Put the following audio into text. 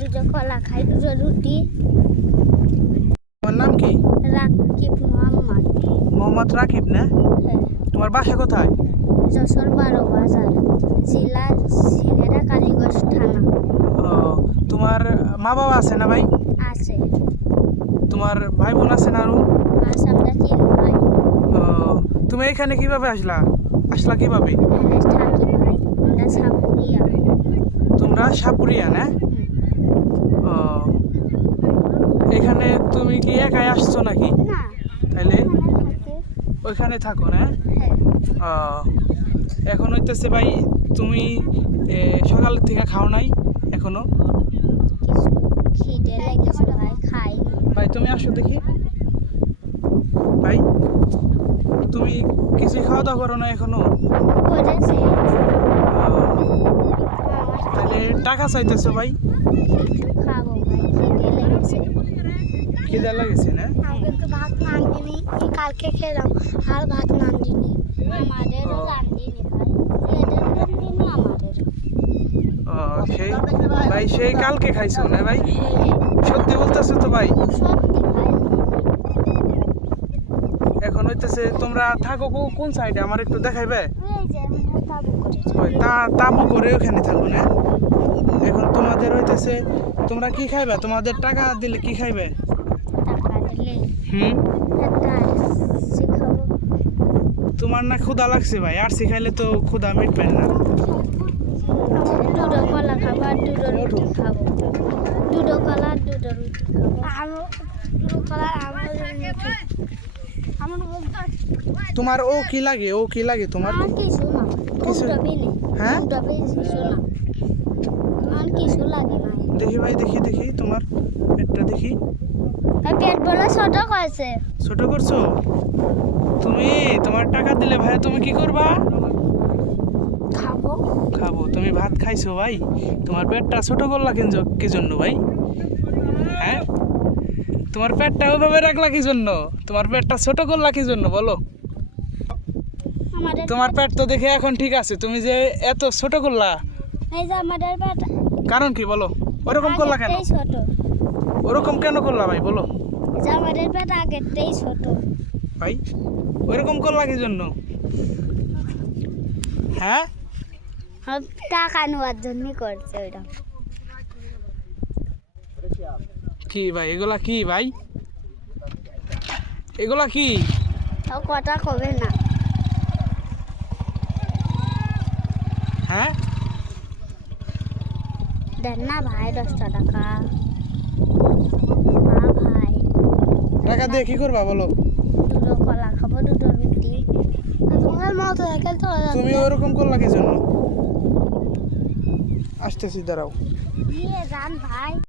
দুটো কলা খাই, দুটো রুটি। তোমার নাম কি? রাকিব মোহাম্মদ। মোহাম্মদ রাকিব না? হ্যাঁ। তোমার বাসা কোথায়? যশোর 12 বাজার, জেলা ঝিনাইদহ, কালীগঞ্জ থানা। ও, তোমার মা বাবা আছে না ভাই? আছে। তোমার ভাই বোন আছে না আরো? আছে, আমরা 3 ভাই। ও, তুমি এখানে কিভাবে আসলা কিভাবে? এখানে থাকি ভাই, আমরা সাপুরিয়া। তোমরা সাপুরিয়া না? ও, এখানে তুমি কি একাই আসছো নাকি? না, তাইলে এখানে থাকি। ওইখানে থাকো না? হ্যাঁ। ও, এখন হইতেছে ভাই তুমি সকাল থেকে খাও নাই এখনো? কিছু খিদে লেগেছে ভাই, খাই। ভাই তুমি আসো দেখি। ভাই তুমি কিছু খাওয়া দাওয়া করো না এখনো? করেছে। তাহলে টাকা চাইতেছো ভাই? কিছু খাবো ভাই, খিদে লেগেছে। খিদা লাগেছে না? আমাকে তো ভাত রাঁধিনি, কালকে খেলাম আর ভাত রাঁধিনি। আমাদেরও রাঁধিনি ভাই, এদের রাঁধিনি আমাদের। ও, ভাই সেই কালকে খাইছো না ভাই? সত্যি বলতেছো তো ভাই? সত্যি ভাই। এখন হইতেছে তোমরা থাকো কোন সাইডে আমার একটু দেখাইবে? এই যে আমরা তাবু করেছি। ওই তাবু করে ওখানে থাকো না? এখন তোমাদের হইতেছে তোমরা কি খাইবে? তোমাদের টাকা দিলে কি খাইবে? টাকা দিলে হুম, একটা আইসি খাবো। তোমার না ক্ষুধা লাগছে ভাই, আর খাইলে তো ক্ষুধা মিটবে না। দুটো কলা খাবো আর দুটো রুটি খাবো। দুটো কলা আর দুটো রুটি খাবো। দুটো কলা আমার তোমার ও কি লাগে? ও কি লাগে তোমার? আর কিছু না, কিছু? হ্যাঁ? কিছু না, আর কিছু লাগে না। দেখি ভাই, দেখি তোমার পেটটা দেখি। পেট বলে ছোট করেছে। ছোট করছো তুমি? তোমার টাকা দিলে ভাই তুমি কি করবা? খাবো। খাবো। তুমি ভাত খাইছো ভাই, তোমার পেটটা ছোট করলা কি জন্য ভাই? হ্যাঁ, তোমার পেটটা ওভাবে রাখলা কি জন্য? তোমার পেটটা ছোট করলা কি জন্য বলো? আমাদের তোমার পেট তো দেখে এখন ঠিক আছে, তুমি যে এত ছোট করলা এই যে আমাদের পেট কারণ কি বলো? ওরকম করলা কেন? আগেরটাই ছোট। ওরকম কেন করলা ভাই বলো? যে আমাদের পেট আগেরটাই ছোট। ভাই ওইরকম করলা কি জন্য? হ্যাঁ, টাকা নেওয়ার জন্য করছে ওইটা। কি ভাই এগুলা কি ভাই? এগুলা কি? তাও কথা কবে না। হ্যাঁ, দেন না ভাই 10 টাকা। না ভাই, টাকা দিয়ে কি করবা বলো? দুটো কলা খাবো, দুটো রুটি। তোমার মোটরসাইকেল তো তুমি ওরকম করলা কি জন্য? আসতেছি, দাঁড়াও। দিয়ে যান ভাই।